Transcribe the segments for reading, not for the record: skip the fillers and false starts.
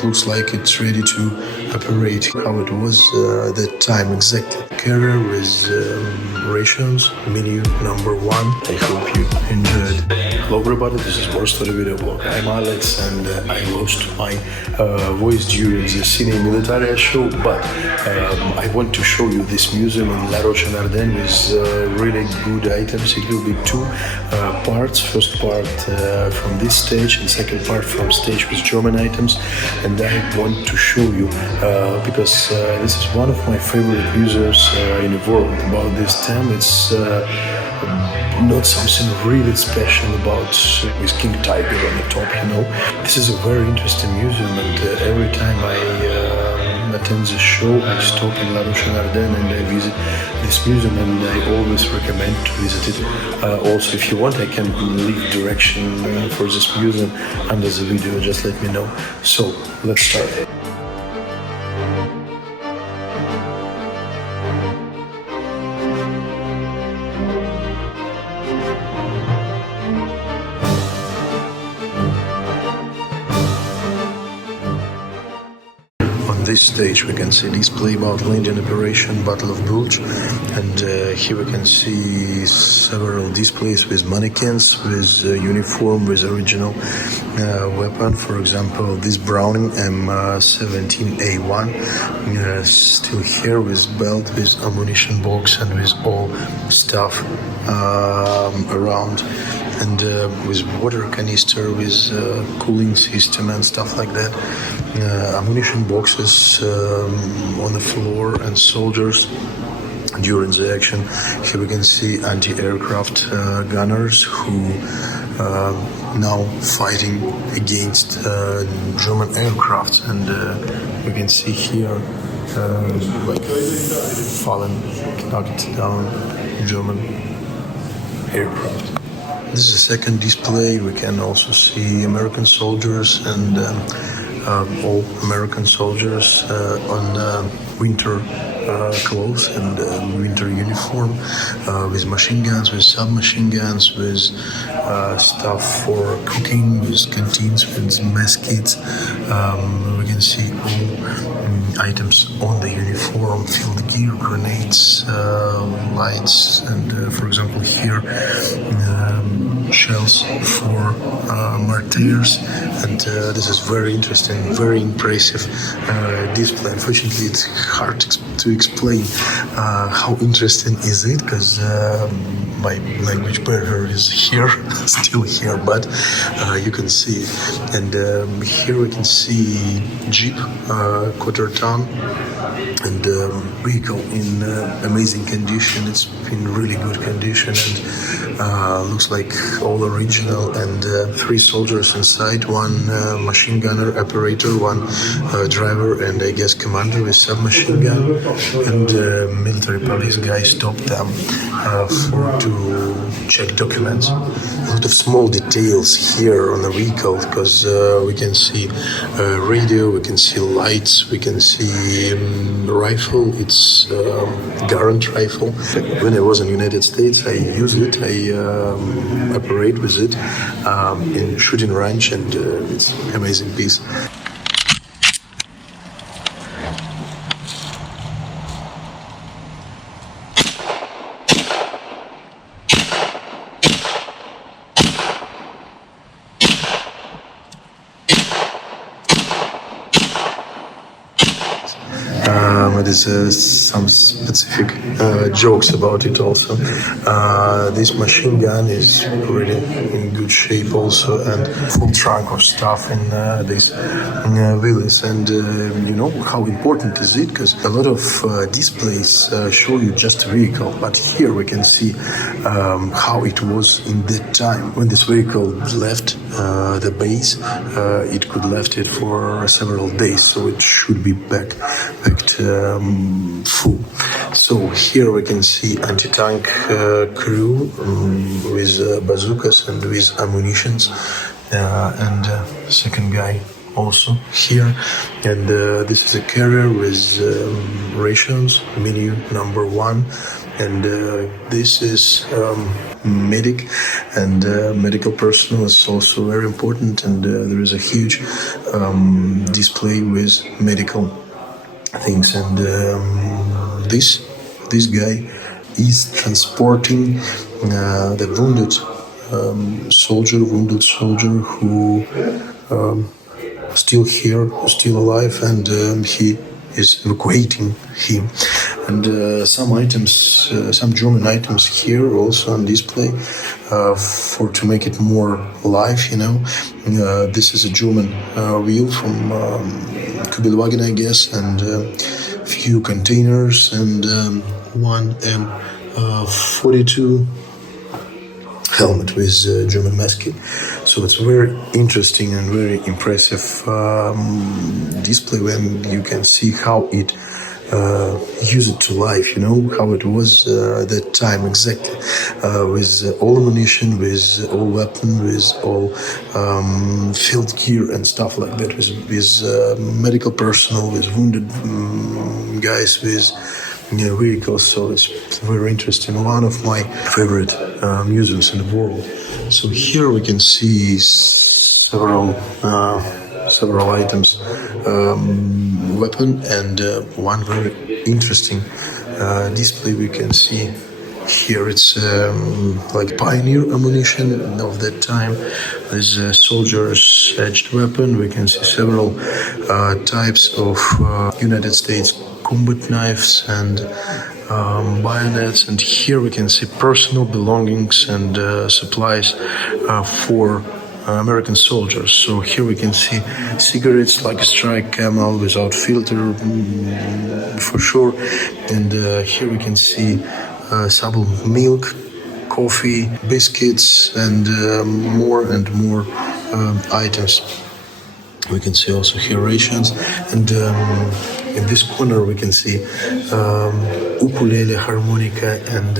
it looks like it's ready to operate. How it was at that time exactly. Carrier with rations, menu number 1. I hope you enjoyed. Hello everybody, this is more story video blog. I'm Alex and I lost my voice during the Cine Militaria show, but I want to show you this museum in La Roche and Ardenne with really good items. It will be 2 parts. First part from this stage and second part from stage with German items, and I want to show you because this is one of my favorite museums in the world. About this time, it's not something really special about with King Tiger on the top, you know. This is a very interesting museum, and every time I attend the show, I stop in La Roche and Ardenne and I visit this museum, and I always recommend to visit it. Also, if you want, I can leave direction for this museum under the video, just let me know. So, let's start. On this stage we can see display about landing operation Battle of Bulge, and here we can see several displays with mannequins, with uniform, with original weapon. For example, this Browning M17A1 still here with belt, with ammunition box and with all stuff around, and with water canister, with cooling system and stuff like that. Ammunition boxes on the floor and soldiers during the action. Here we can see anti-aircraft gunners who now fighting against German aircraft, and we can see here like fallen, knocked down German aircraft. This is a second display. We can also see American soldiers and all American soldiers on winter clothes and winter uniform, with machine guns, with submachine guns, with stuff for cooking, with canteens, with mess kits. We can see all items on the uniform, field gear, grenades, lights, and for example here shells for mortars, and this is very interesting, very impressive display. Unfortunately, it's hard to explain how interesting is it, because my language barrier is here, still here, but you can see it. And here we can see Jeep, quarter-ton, and vehicle in amazing condition. It's in really good condition, and looks like all original, and 3 soldiers inside, 1 machine gunner operator, 1 driver, and I guess commander with submachine gun, and military police guy stopped them to check documents. A lot of small details here on the vehicle, because we can see radio, we can see lights, we can see rifle. It's Garand rifle. When I was in the United States, I use it, I operate with it in shooting range, and it's an amazing piece. There's some specific jokes about it also. This machine gun is really in good shape also, and full trunk of stuff in this Willis. And you know how important is it, because a lot of displays show you just a vehicle, but here we can see how it was in that time when this vehicle left the base. It could left it for several days, so it should be packed full. So here we can see anti-tank crew with bazookas and with ammunitions, and second guy also here, and this is a carrier with rations, menu number 1, and this is medic, and medical personnel is also very important, and there is a huge display with medical things, and this guy is transporting the wounded soldier who still here, still alive, and he is evacuating him. And some items, some German items here also on display for to make it more live. This is a German wheel from Kübelwagen, I guess, and few containers and one M42 helmet with German masking. So it's very interesting and very impressive display when you can see how it use it to life, how it was at that time exactly, with all ammunition, with all weapon, with all field gear and stuff like that, with medical personnel, with wounded guys, with vehicles. So it's very interesting. One of my favorite museums in the world. So here we can see several items, weapon, and one very interesting display we can see here. It's like pioneer ammunition of that time. There's a soldier's edged weapon. We can see several types of United States combat knives and bayonets, and here we can see personal belongings and supplies for American soldiers. So here we can see cigarettes like a Strike Camel without filter, for sure, and here we can see sable milk, coffee, biscuits, and more items. We can see also here rations, and in this corner we can see ukulele, harmonica, and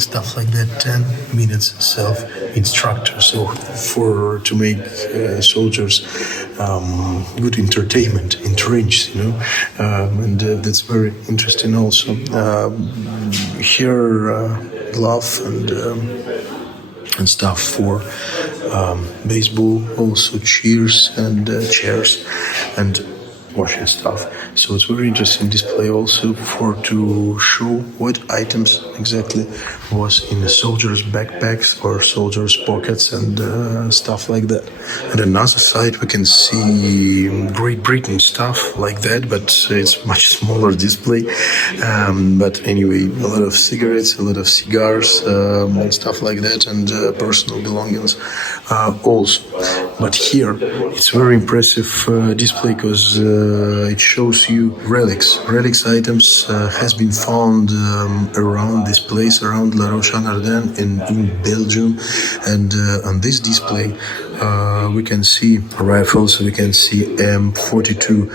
stuff like that. 10 minutes self-instructor. So to make soldiers good entertainment in trench, and that's very interesting also. Here glove and stuff for baseball, also cheers and chairs and washing stuff. So it's very interesting display also to show what items exactly was in the soldiers' backpacks or soldiers' pockets and stuff like that. And on another side we can see Great Britain stuff like that, but it's much smaller display. But anyway, a lot of cigarettes, a lot of cigars, and stuff like that, and personal belongings also. But here it's very impressive display because it shows you relics. Relics items has been found around this place, around La Roche en Ardenne in Belgium, and on this display we can see rifles, we can see M42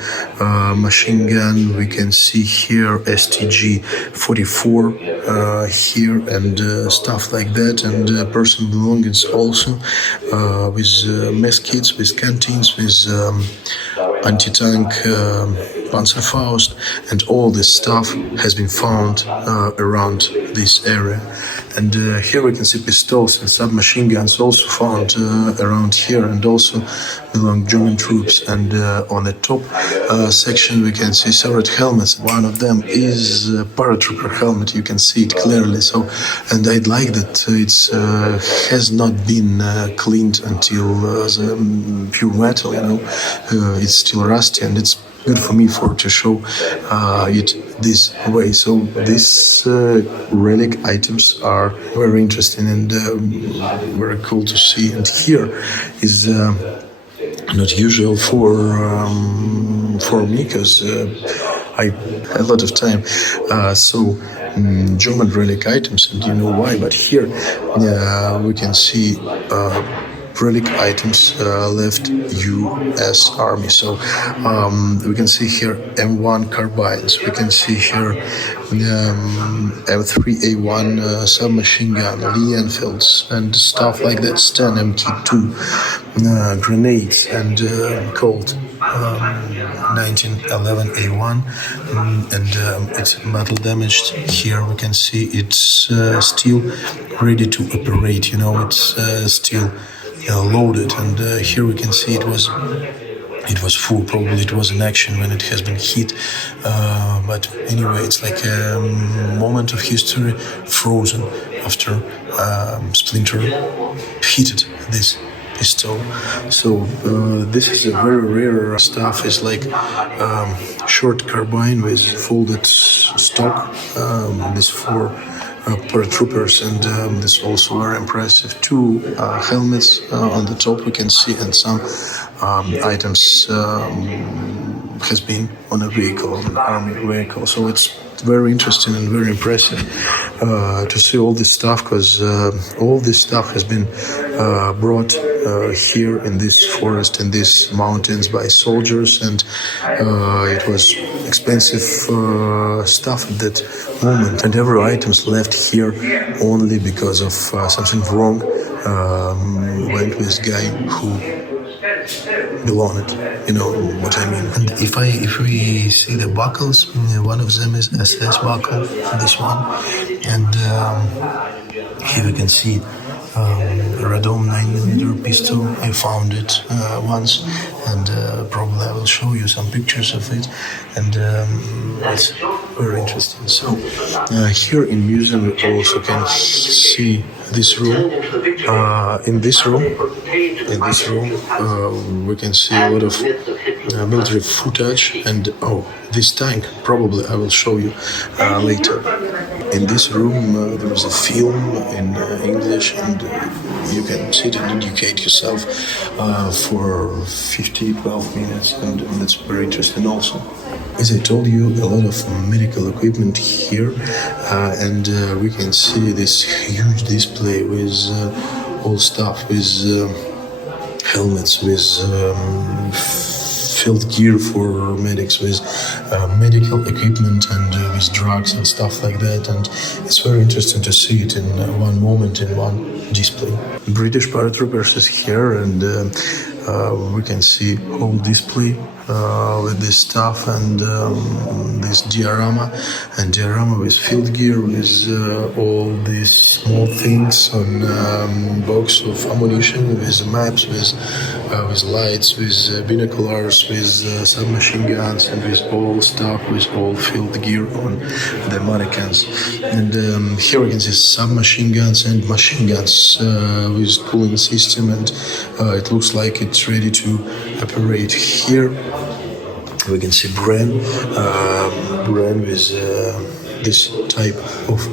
machine gun, we can see here STG 44 here, and stuff like that, and personal belongings also, with mess kits, with canteens, with anti-tank Panzerfaust, and all this stuff has been found around this area. And here we can see pistols and submachine guns also found around here, and also belong German troops. And on the top section we can see several helmets. One of them is a paratrooper helmet, you can see it clearly. So, and I like that it's has not been cleaned until the pure metal, it's still rusty, and it's good for me to show it this way. So these relic items are very interesting and very cool to see. And here is not usual for me, because I had a lot of time. German relic items, and you know why. But here we can see relic items left U.S. Army. So we can see here M1 carbines. We can see here M3A1 submachine gun, Lee Enfields, and stuff like that. Stan MT2 grenades and Colt 1911A1, and it's metal damaged. Here we can see it's still ready to operate. You know, it's still loaded, and here we can see it was full. Probably it was in action when it has been hit, but anyway, it's like a moment of history frozen after Splinter hit this pistol. So this is a very rare stuff. It's like short carbine with folded stock. This for paratroopers, and this is also very impressive. Two helmets on the top we can see, and some items has been on a vehicle, an army vehicle. So it's very interesting and very impressive to see all this stuff, because all this stuff has been brought here in this forest, in these mountains, by soldiers, and it was expensive stuff at that moment, and every item's left here only because of something wrong went with guy who belonged, you know what I mean. And if we see the buckles, one of them is SS buckle, this one, and here we can see Radom 9mm pistol. I found it once, and probably I will show you some pictures of it, and it's very interesting. So here in museum we also can see this room. In this room we can see a lot of military footage, and this tank probably I will show you later. In this room there is a film in English, and you can sit and educate yourself for 12 minutes, and that's very interesting also. As I told you, a lot of medical equipment here, and we can see this huge display with all stuff, with helmets, with field gear for medics, with medical equipment, and with drugs and stuff like that, and it's very interesting to see it in one moment, in one display. British paratroopers is here, and we can see whole display with this stuff, and this diorama with field gear, with all these small things on box of ammunition, with maps, with lights, with binoculars, with submachine guns, and with all stuff, with all field gear on the mannequins. And here we can see submachine guns and machine guns with cooling system, and it looks like it's ready to operate. Here we can see Bren with this type of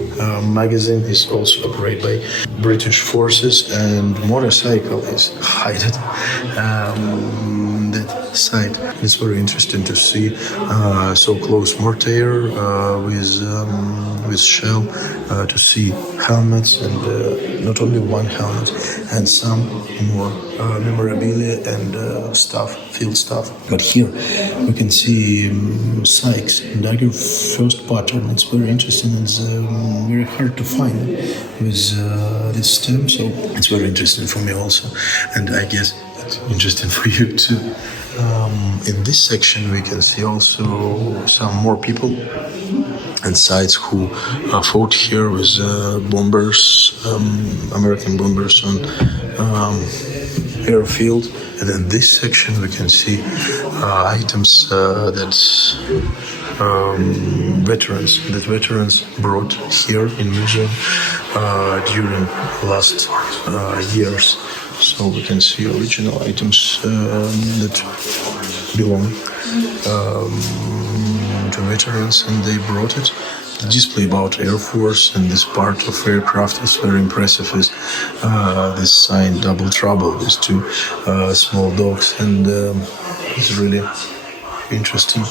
magazine is also operated by British forces, and motorcycle is hidden that side. It's very interesting to see so close mortar with shell, to see helmets, and not only one helmet, and some more memorabilia and stuff, field stuff. But here we can see Sykes dagger first pattern. It's very interesting, and it's very hard to find with this stem, so it's very interesting for me also, and I guess it's interesting for you too. In this section we can see also some more people and sites who fought here with bombers, American bombers on airfield. And in this section we can see items that veterans brought here in museum during last years. So we can see original items that belong to veterans, and they brought it. The display about Air Force and this part of aircraft is very impressive. Is this sign Double Trouble with two small dogs, and it's really interesting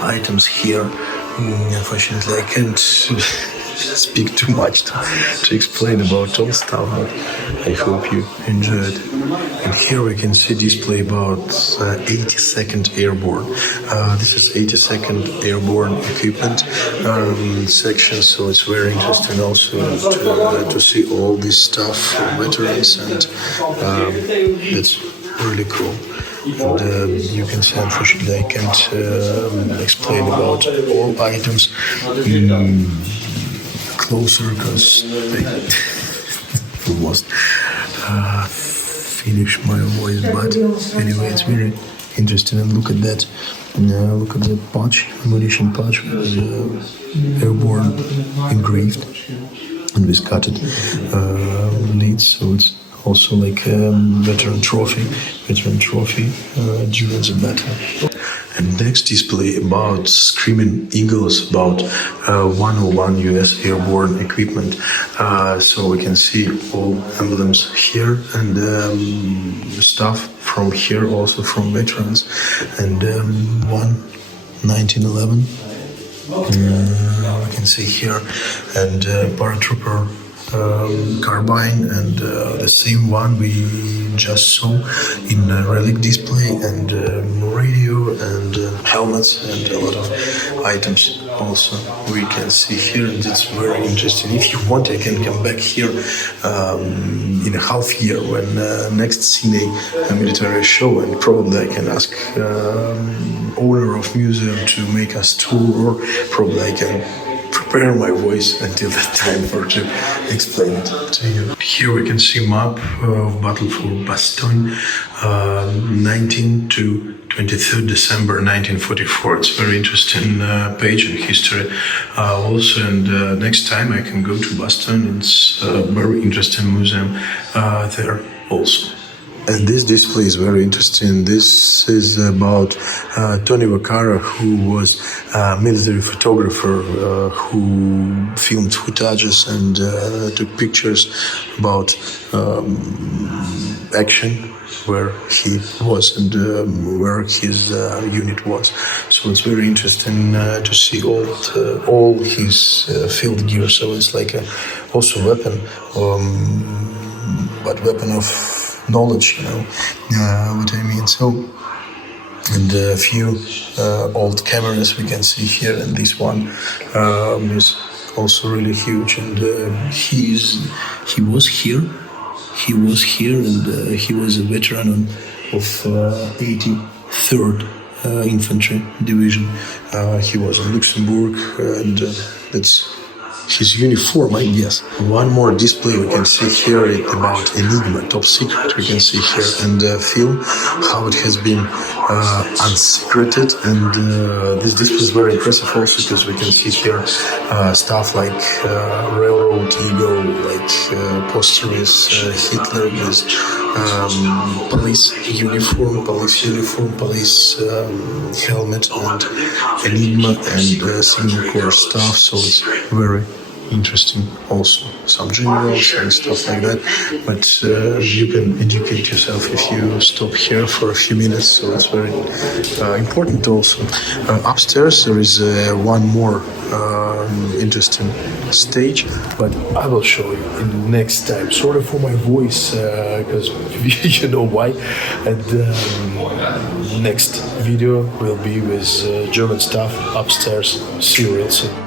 items here. Unfortunately, I can't speak too much to explain about all stuff, but I hope you enjoyed. And here we can see display about 82nd Airborne. This is 82nd Airborne equipment section, so it's very interesting also to see all this stuff from veterans, and it's really cool. And you can see, unfortunately, I can't explain about all items closer because I almost finish my voice. But anyway, it's very interesting. And look at that. Look at the patch, ammunition patch with Airborne engraved and with cutted leads. So it's also like a veteran trophy during the battle. And next display about Screaming Eagles, about 101 US Airborne equipment. So we can see all emblems here and stuff from here, also from veterans. And 1911 we can see here, and paratrooper carbine, and the same one we just saw in relic display, and radio and helmets, and a lot of items also we can see here, and it's very interesting. If you want, I can come back here in a half year when next Cine military show, and probably I can ask owner of museum to make us tour, or probably I can prepare my voice until that time for to explain it to you. Here we can see map of Battle for Bastogne, 19 to 23rd December 1944. It's very interesting page in history also, and next time I can go to Bastogne. It's a very interesting museum there also. And this display is very interesting. This is about Tony Vaccaro, who was a military photographer who filmed footages and took pictures about action where he was and where his unit was. So it's very interesting to see all his field gear. So it's like also weapon, but weapon of knowledge, you know what I mean. So, and a few old cameras we can see here, and this one is also really huge. And he was here, and he was a veteran of 83rd Infantry Division. He was in Luxembourg, and that's his uniform, I guess. One more display we can see here about Enigma, top secret, we can see here, and film how it has been unsecreted. And this display is very impressive also because we can see here stuff like railroad ego, like poster with Hitler with police uniform, police helmet, and Enigma and Signal Corps stuff. So it's very interesting also. Some generals and stuff like that. But you can educate yourself if you stop here for a few minutes. So it's very important also. Upstairs there is one more interesting stage, but I will show you in the next time. Sorry for my voice, because you know why. And next video will be with German stuff upstairs. See you real soon.